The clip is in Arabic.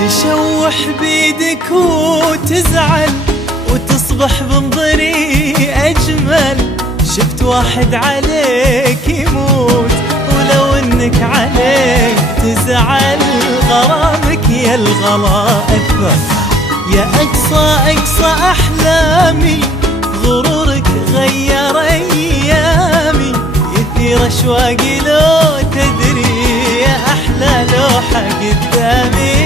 تشوح بيدك وتزعل وتصبح بنظري أجمل. شفت واحد عليك يموت ولو انك عليك تزعل. غرامك يا الغلا أكثر يا أقصى أقصى أحلامي. غرورك غير أيامي يثير أشواقي لو تدري. يا أحلى لوحة قدامي